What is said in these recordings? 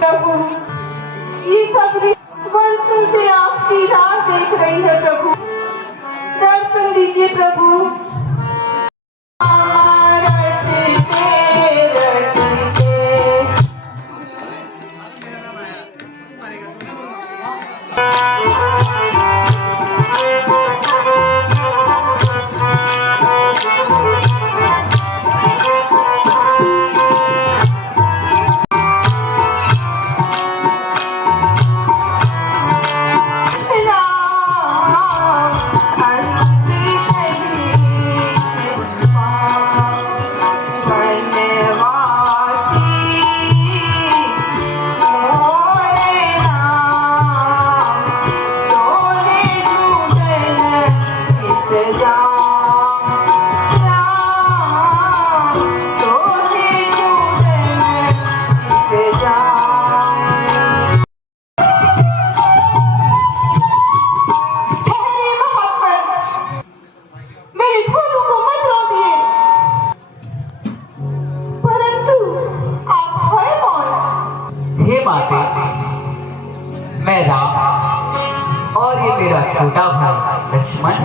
प्रभु, ये सब वर्षों से आपकी राह देख रही है प्रभु, दर्शन दीजिए प्रभु। मैं राम और ये मेरा छोटा भाई लक्ष्मण।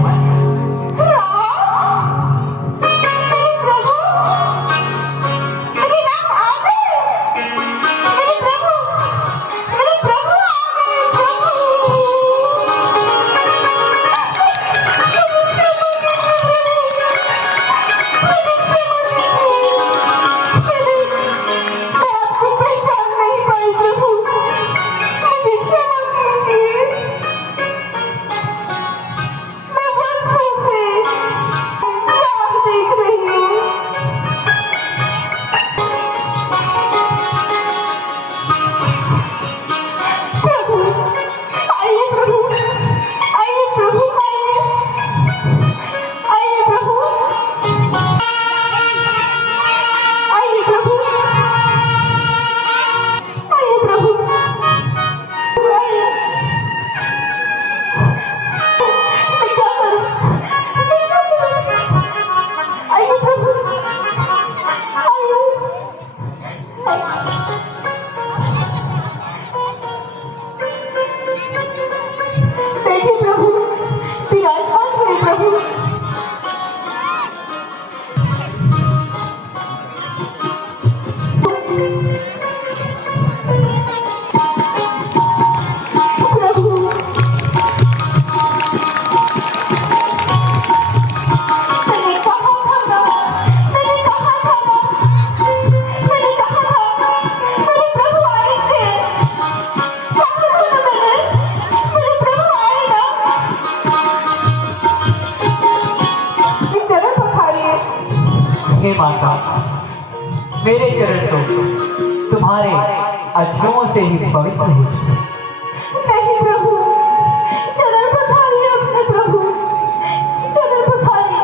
हे माता, मेरे चरण तो तुम्हारे अश्रुओं से ही पवित्र हो चुके। नहीं प्रभु, चरण पखारिए अपने प्रभु, चरण पखारिए।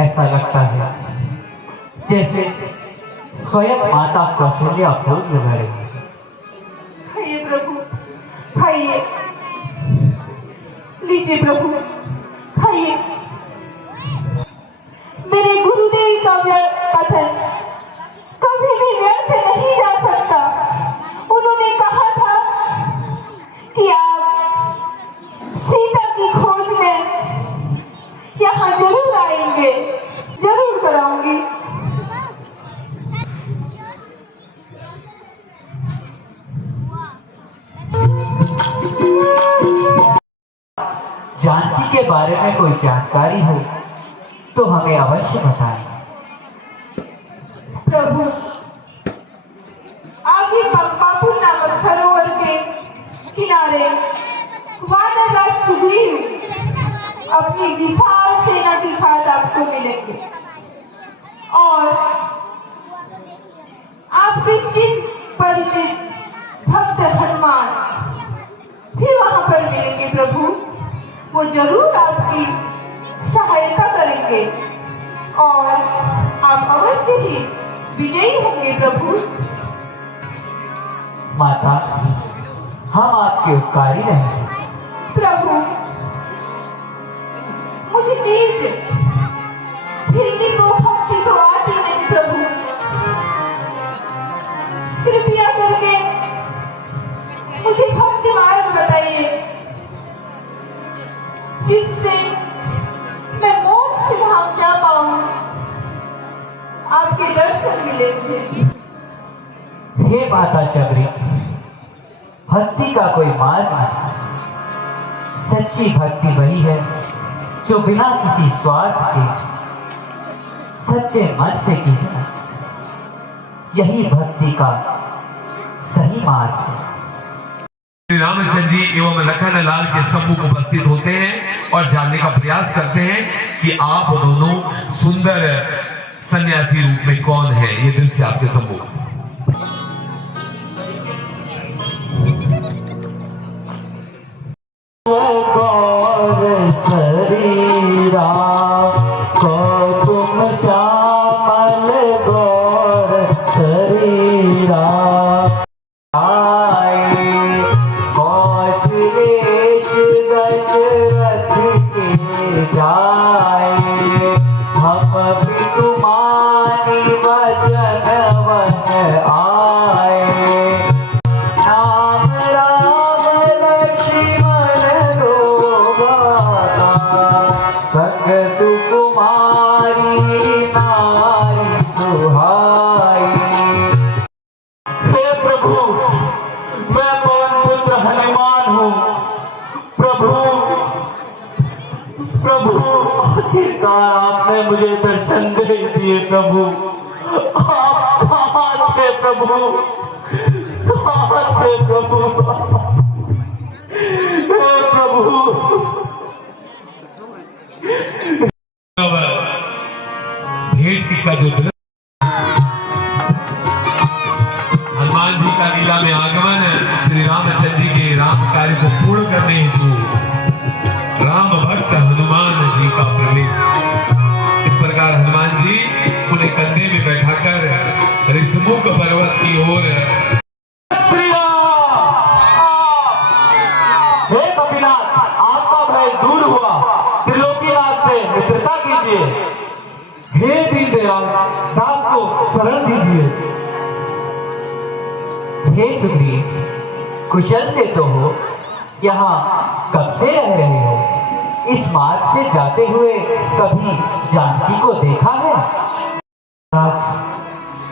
ऐसा लगता है जैसे स्वयं माता कौशल्या भोग लगा रही है। खाइए प्रभु, खाइए, लीजिए प्रभु, खाइए। मेरे गुरुदेव का कथन कभी भी व्यर्थ नहीं जा सकता। उन्होंने कहा था कि आप सीता की खोज में यहाँ जरूर आएंगे, जरूर कराऊंगी। जानकी के बारे में कोई जानकारी हो तो हमें अवश्य बताएं। प्रभु, आगे बापू नामक सरोवर के किनारे वानरराज सुग्रीव अपनी विशाल सेना के साथ आपको मिलेंगे और आपके चित परिचित भक्त हनुमान भी वहां पर मिलेंगे। प्रभु, वो जरूर आपकी सहायता करेंगे और आप अवश्य ही विजयी होंगे। प्रभु माता, हम आपके उपकारी रहेंगे। प्रभु, मुझे नीच फिरनी को भक्ति तो आती नहीं। प्रभु, कृपया करके मुझे भक्ति मार्ग बताइए जिससे मैं मोक्ष धाम जा पाऊं, आपके दर्शन मिले मुझे। हे माता शबरी, भक्ति का कोई मार्ग नहीं। सच्ची भक्ति वही है जो बिना किसी स्वार्थ के सच्चे मन से की जाए। यही भक्ति का सही मार्ग है। श्री रामचंद्र जी एवं लखन लाल के सम्मुख उपस्थित होते हैं और जानने का प्रयास करते हैं कि आप दोनों सुंदर सन्यासी रूप में कौन है। ये दृश्य आपके सम्मुख। गौर शरीरा को तुम श्यामल गौर शरीरा आए कौशलेश दशरथ के जाए हम भी तुम्हारी वचन वन आए राम राम लक्ष्मण रोगाता संग सुकुमारी नारी सुहाई। हे प्रभु, मैं पवन पुत्र हनुमान हूँ। प्रभु प्रभु, आखिरकार आपने मुझे दर्शन दे दिए। प्रभु, आप कहाँ थे प्रभु? कहाँ थे प्रभु? हे प्रभु, भेंट का जो दृश्य, हनुमान जी का लीला में आगमन, श्री रामचंद्र जी के राम कार्य को पूर्ण करने हेतु राम भक्त हनुमान जी का प्रवेश। इस प्रकार हनुमान जी उन्हें कंधे में बैठाकर ऋषमुख पर्वत की ओर। हे कपिनाथ, आपका भय दूर हुआ, त्रिलोकीनाथ से मित्रता कीजिए। हे दीनदयाल, दास को शरण दीजिए। हे सुग्रीव, कुशल से तो हो, यहाँ कब से रह रहे हो? इस मार्ग से जाते हुए कभी जानकी को देखा है? राज,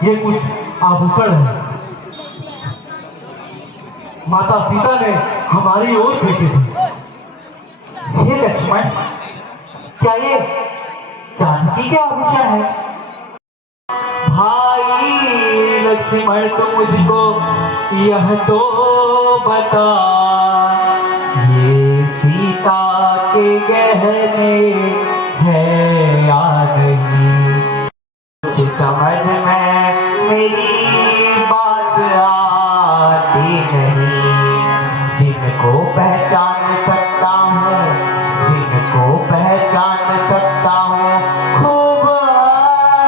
ये कुछ आभूषण है, माता सीता ने हमारी ओर फेंके थे। हे लक्ष्मण, क्या ये जानकी के आभूषण है? भाई लक्ष्मण, तो मुझको यह तो बता, ये सीता के गहने हैं या नहीं? कुछ समझ में मेरी बात आती नहीं। जिनको पहचान सकता हूँ, जिनको पहचान सकता हूँ खूब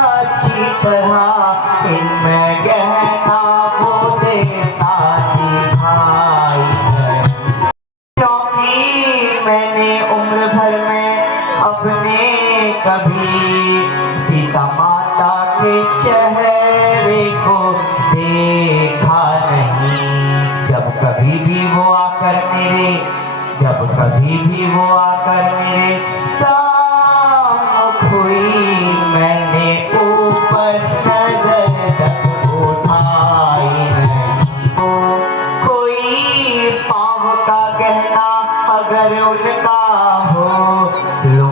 अच्छी तरह, इनमें गहना वो देता दिखाई है। क्योंकि मैंने उम्र भर में अपने कभी सीता माता के चेहरे को देखा नहीं। जब कभी भी वो आकर मेरे सामने हुई, मैंने ऊपर नजर तक उठाई नहीं। कोई पाँव का गहना अगर उनका ना हो,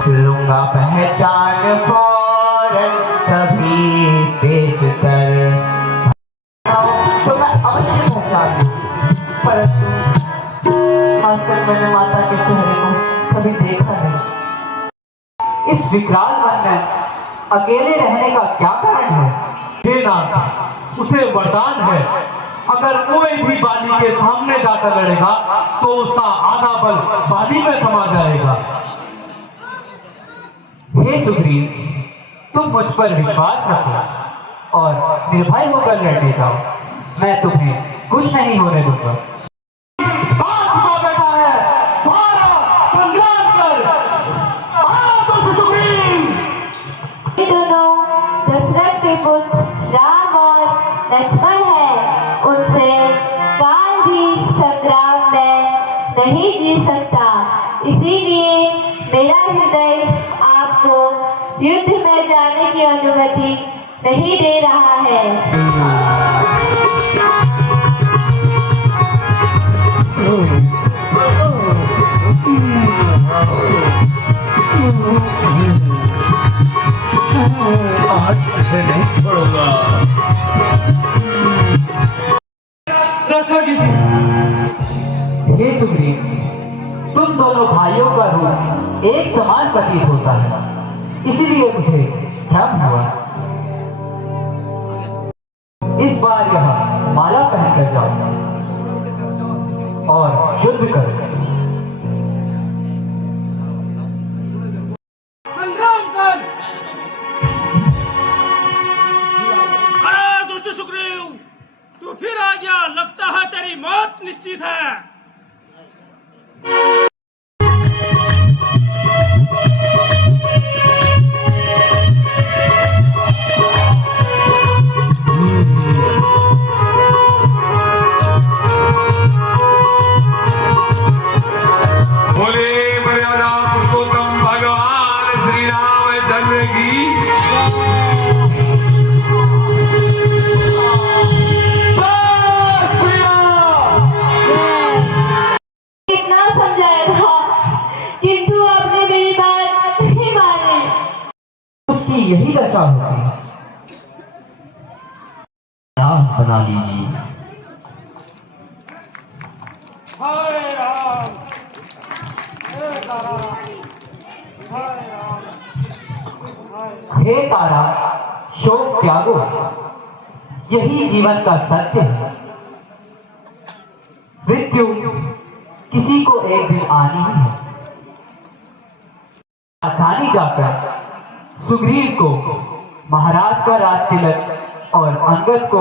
लूंगा पहचान फौरन सभी पेशतर। तो मैं अवश्य पहचान लूं, परंतु खासकर मैंने माता के चेहरे को कभी देखा नहीं। इस विकराल वन में अकेले रहने का क्या कारण है? देना उसे वरदान है, अगर कोई भी बाली के सामने जाकर लड़ेगा तो उसका आधा बल बाली में समा जाएगा। हे सुग्रीव, तुम मुझ पर विश्वास रखो और निर्भय होकर लड़ने जाओ। मैं तुम्हें कुछ नहीं होने दूंगा। बात को बैठा है, मारा, संग्राम कर, आ तो सुग्रीव। ये दोनों दशरथ के पुत्र राम और लक्ष्मण हैं। उनसे काल भी संग्राम में नहीं जीत सकता, इसीलिए मेरा हृदय आपको युद्ध में जाने की अनुमति नहीं दे रहा है। आज तुझे नहीं छोड़ूंगा। हे सुग्रीव, तुम दोनों भाइयों का रूप एक समान प्रतीत होता है, इसीलिए मुझे भ्रम हुआ। इस बार यह माला पहनकर जाओ और युद्ध करो। संग्राम कर। दुष्ट सुग्रीव, तू फिर आ गया। लगता है तेरी मौत निश्चित है। बोले मर्यादा पुरुषोत्तम भगवान श्री रामचंद्र की। कितना समझाया था, किंतु आपने मेरी बात नहीं मानी। उसकी यही दशा होती है। दास बना लीजिए। हाय राम, हे तारा, हाय राम, हे तारा, शोक त्यागो, यही जीवन का सत्य है। मृत्यु किसी को एक दिन आनी ही है। राजधानी जाकर सुग्रीव को महाराज का राज तिलक और अंगद को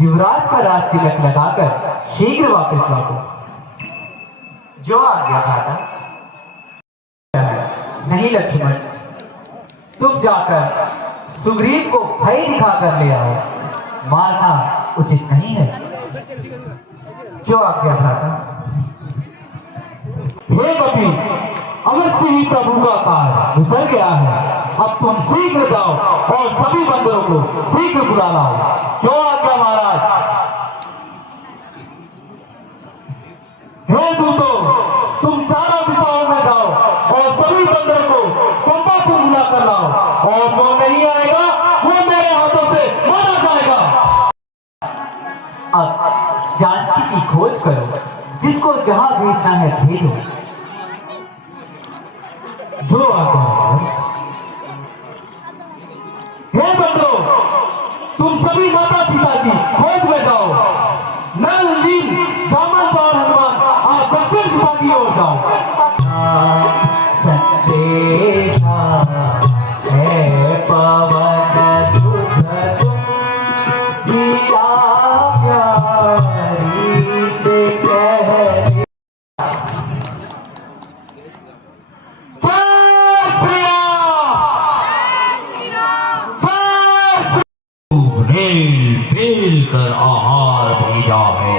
युवराज का राज तिलक लगाकर शीघ्र वापस लौटो। जो आज्ञा था। नहीं लक्ष्मण, तुम जाकर सुग्रीव को भय दिखाकर ले आओ। मारना उचित नहीं है। जो आज्ञा था। हे कपि, अवश्य ही प्रभु का काल गुजर गया है। अब तुम शीघ्र जाओ और सभी बंदरों को शीघ्र बुला लाओ। जो आज्ञा महाराज। हे दूतों, तुम चारों दिशाओं में जाओ और सभी बंदरों को पंपा को बुला कर लाओ, और जो नहीं आएगा वो मेरे हाथों से मारा जाएगा। अब जानकी की खोज करो, जिसको जहां भेजना है भेजो। जो आज्ञा महाराज। हे बंदरों, तुम सभी माता सीता की खोज में जाओ। नल, नील, जामल और हनुमान आप दक्षिण दिशा की ओर जाओ। संदेशा है पवन सुख तुम सीता प्यारी से कह दे। बेल कर आहार भेजा है,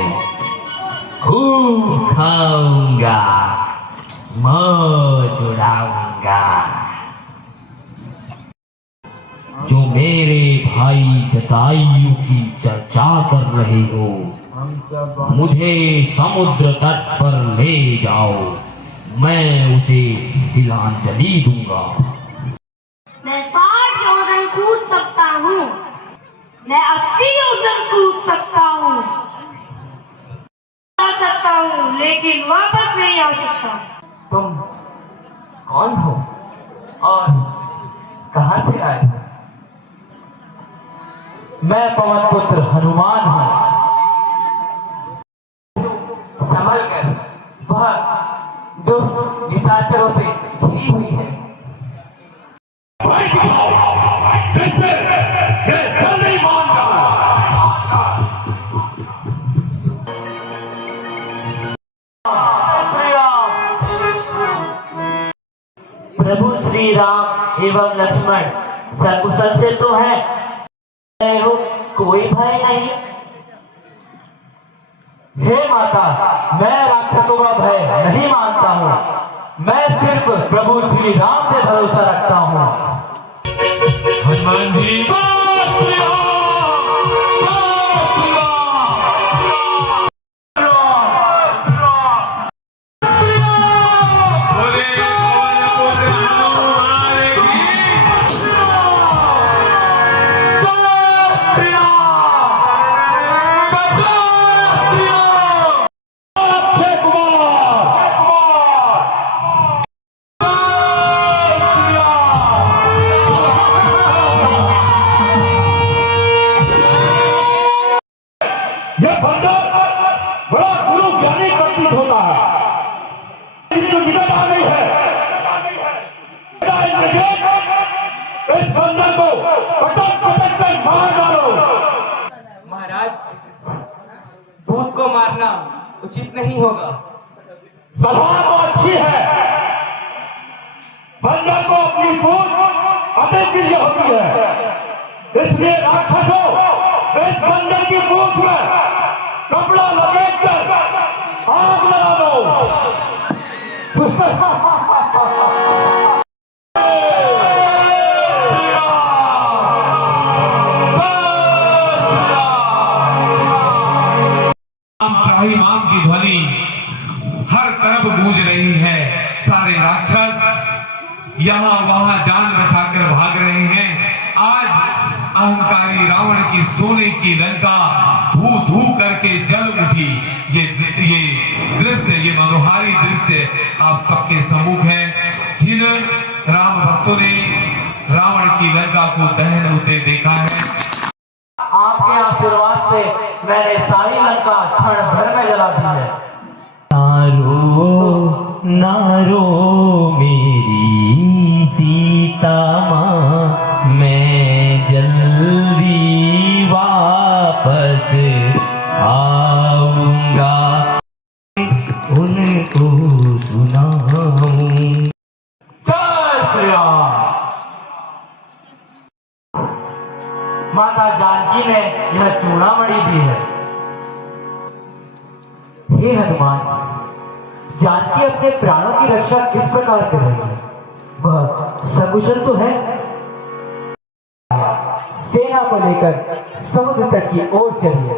खूब खाऊंगा, मौज उड़ाऊंगा। जो मेरे भाई जटायु की चर्चा कर रहे हो, मुझे समुद्र तट पर ले जाओ। मैं उसे तिलांजलि दूंगा। मैं 60 योजन कूद सकता हूँ। मैं 80 योजन कूद सकता हूँ। आ सकता हूँ लेकिन वापस नहीं आ सकता। तुम कौन हो और कहां से आए हो? मैं पवन पुत्र हनुमान हूं। संभल कर, वह दुष्ट निशाचरों से घिरी हुई है। प्रभु श्री राम एवं लक्ष्मण सकुशल से तो है, कोई भय नहीं। हे माता, मैं राक्षसों का भय नहीं मानता हूँ। मैं सिर्फ प्रभु श्री राम पे भरोसा रखता हूँ। हनुमान जी बोले पवन पुत्र हनुमान की यह बंदर बड़ा गुरु ज्ञानी प्रतीत होता है। इसको निकल आ गई है। इस बंदर को पटक पटक कर मार डालो। महाराज, भूत को मारना उचित नहीं होगा। सलाह तो अच्छी है। बंदर को अपनी पूछ अति प्रिय होती है, इसलिए राक्षसों इस बंदर की पूछ में कपड़ा लपेट कर आग लगा दो। त्राहिमाम की ध्वनि हर तरफ गूंज रही है। सारे राक्षस यहाँ वहां जान बचाकर भाग रहे हैं। आज अहंकारी रावण की सोने की लंका धू धू करके जल उठी। ये दृश्य, ये मनोहारी दृश्य आप सबके सम्मुख है। जिन राम भक्तों ने रावण की लंका को दहन होते देखा है, आपके आशीर्वाद से मैंने सारी लंका क्षण भर में जला दी है। नारो मेरी सीता माँ, मैं जल्दी वापस आऊंगा, उनको सुनाऊं। जय श्री राम। माता जानकी ने यह चूड़ामणि दी है। हे हनुमान, जानकी अपने प्राणों की रक्षा किस प्रकार कर रही है? वह सकुशल तो है? सेना को लेकर समुद्र तक की ओर चलिए।